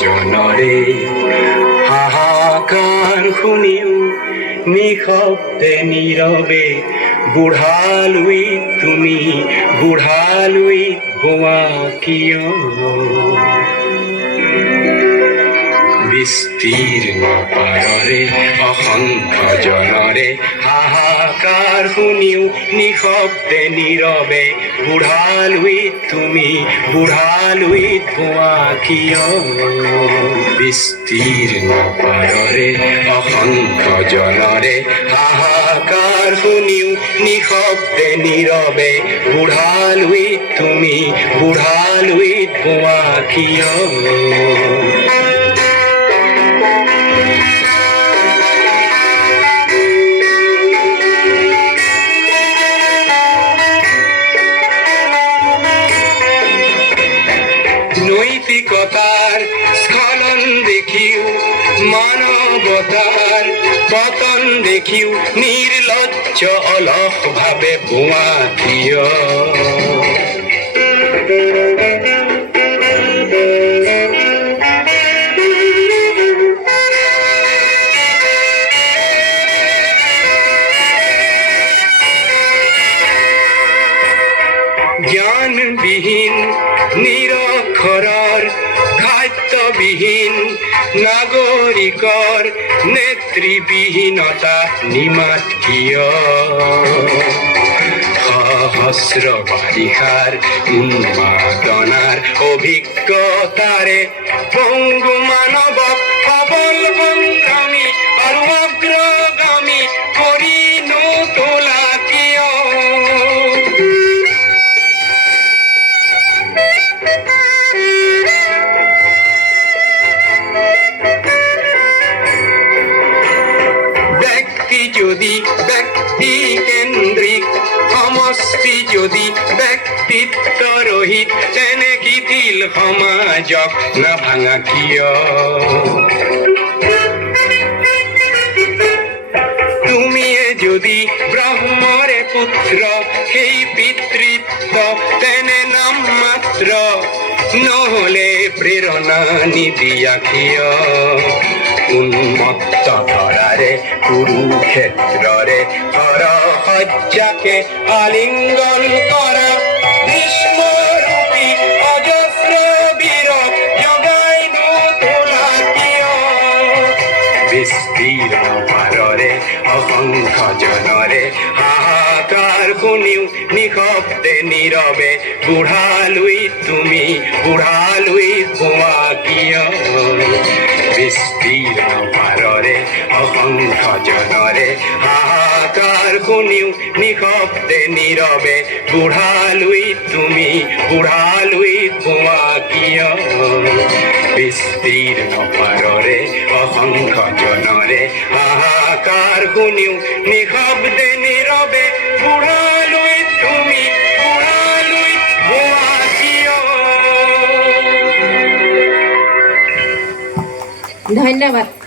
জনৰে হাহাকাৰ শুনিও নিশব্দে নীৰৱে বুঢ়ালৈ তুমি বুঢ়ালৈ গোৱা কিয় বিস্তীৰ্ণ পাৰৰে অসংখ্য জনৰে হাহাকাৰ শুনিও নিশব্দে নীৰৱে বুঢ়ালৈ তুমি বুঢ়ালৈ গোৱা কিয় বিস্তীৰ্ণ পাৰৰে অসংখ্য জনৰে হাহাকাৰ শুনিও নিশব্দে নীৰৱে বুঢ়ালৈ তুমি বুঢ়ালৈ গোৱা কিয় নৈতিকতাৰ স্খলন দেখিও মানৱতাৰ পতন দেখিও নিৰ্লজ্জ অলস ভাৱে বোৱা কিয় জ্ঞানবিহীন নিৰক্ষৰৰ খাদ্যবিহীন নাগৰিকৰ নেতৃবিহীনতা নিমাত কিয় সহস্ৰ বাৰিষাৰ উন্মাদনাৰ অভিজ্ঞতাৰে পংগু মানৱক সবল সংগ্ৰামী আৰু অগ্ৰগামী কৰি নোতোলা কিয় যদি ব্যক্তি কেন্দ্ৰিক সমষ্টি যদি ব্যক্তিত্ব ৰহিত তেনে শিথিল সমাজক নাভাঙা কিয় তুমিয়ে যদি ব্ৰহ্মৰে পুত্ৰ সেই পিতৃত্ব তেনে নাম মাত্ৰ নহলে প্ৰেৰণা নিদিয়া কিয় উন্মত্ত ধৰাৰে কুৰুক্ষেত্ৰৰে হৰসজ্জাকে আলিংগন কৰা ভীষ্মৰূপী অজস্ৰ বীৰ জগাই নোতোলা কিয় বিস্তীৰ্ণ পাৰৰে অসংখ্য জনৰে হাহাকাৰ শুনিও নিশব্দে নীৰৱে বুঢ়ালৈ তুমি বুঢ়ালৈ গোৱা কিয় বিস্তীৰ্ণ পাৰৰে অসংখ্য জনৰে হাহাকাৰ শুনিও নিশব্দে নীৰৱে বুঢ়ালৈ তুমি বুঢ়ালৈ গোৱা কিয় বিস্তীৰ্ণ পাৰৰে অসংখ্য জনৰে হাহাকাৰ শুনিও নিশব্দে নীৰৱে বুঢ়ালৈ তুমি বুঢ়ালৈ গোৱা কিয় ধন্যবাদ।